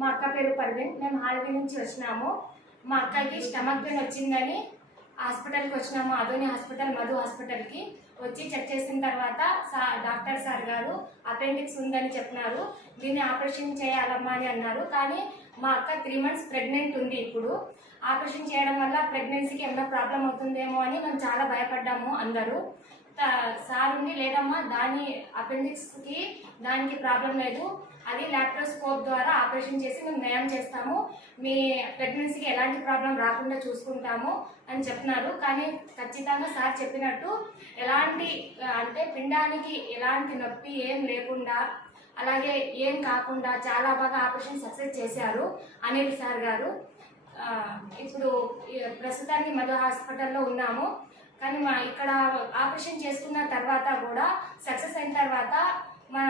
మా అక్క పేరు పర్వీన్. మేము హాల్వీ నుంచి వచ్చినాము. మా అక్కకి స్టమక్ పెయిన్ వచ్చిందని హాస్పిటల్కి వచ్చినాము. అదోని హాస్పిటల్, మధు హాస్పిటల్కి వచ్చి చెక్ చేసిన తర్వాత డాక్టర్ సార్ గారు అపెండిక్స్ ఉందని చెప్పినారు. దీన్ని ఆపరేషన్ చేయాలమ్మా అని అన్నారు. కానీ మా అక్క 3 months ప్రెగ్నెంట్ ఉంది. ఇప్పుడు ఆపరేషన్ చేయడం వల్ల ప్రెగ్నెన్సీకి ఏమైనా ప్రాబ్లం అవుతుందేమో అని మేము చాలా భయపడ్డాము అందరూ. సార్ ఉండి లేదమ్మా, దాని అపెండిక్స్కి దానికి ప్రాబ్లం లేదు, అది లాప్రోస్కోప్ ద్వారా ఆపరేషన్ చేసి మేము నయం చేస్తాము, మీ ప్రెగ్నెన్సీకి ఎలాంటి ప్రాబ్లం రాకుండా చూసుకుంటాము అని చెప్తున్నారు. కానీ ఖచ్చితంగా సార్ చెప్పినట్టు ఎలాంటి అంటే పిండానికి ఎలాంటి నొప్పి ఏం లేకుండా, అలాగే ఏం కాకుండా చాలా బాగా ఆపరేషన్ సక్సెస్ చేశారు అనిల్ సార్ గారు. ఇప్పుడు ప్రస్తుతానికి మధు హాస్పిటల్లో ఉన్నాము. కానీ మా ఇక్కడ ఆపరేషన్ చేసుకున్న తర్వాత కూడా సక్సెస్ అయిన తర్వాత మన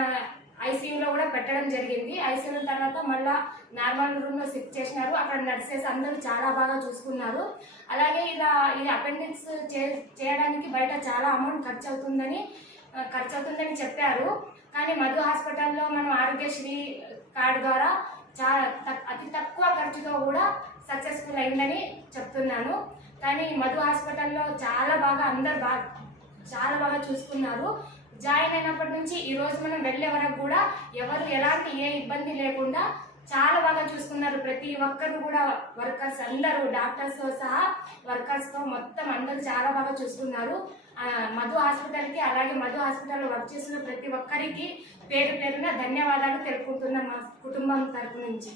ఐసీయూలో కూడా పెట్టడం జరిగింది. ఐసీయూ తర్వాత మళ్ళీ నార్మల్ రూమ్లో షిఫ్ట్ చేసినారు. అక్కడ నర్సెస్ అందరూ చాలా బాగా చూసుకున్నారు. అలాగే ఇది అపెండిక్స్ చేయడానికి బయట చాలా అమౌంట్ ఖర్చు అవుతుందని చెప్పారు. కానీ మధు హాస్పిటల్లో మనం ఆరోగ్యశ్రీ కార్డు ద్వారా అతి తక్కువ ఖర్చుతో కూడా సక్సెస్ఫుల్ అయిందని చెప్తున్నాను. కానీ మధు హాస్పిటల్లో చాలా బాగా చూసుకున్నారు. జాయిన్ అయినప్పటి నుంచి ఈ రోజు మనం వెళ్ళే వరకు కూడా ఎవరు ఎలాంటి ఏ ఇబ్బంది లేకుండా చాలా బాగా చూసుకున్నారు. ప్రతి ఒక్కరు కూడా వర్కర్స్ అందరూ, డాక్టర్స్తో సహా వర్కర్స్తో మొత్తం అందరూ చాలా బాగా చూసుకున్నారు. మధు హాస్పిటల్కి, అలాగే మధు హాస్పిటల్లో వర్క్ చేసిన ప్రతి ఒక్కరికి పేరు పేరున ధన్యవాదాలు తెలుపుకుంటున్నాం మా కుటుంబం తరపు నుంచి.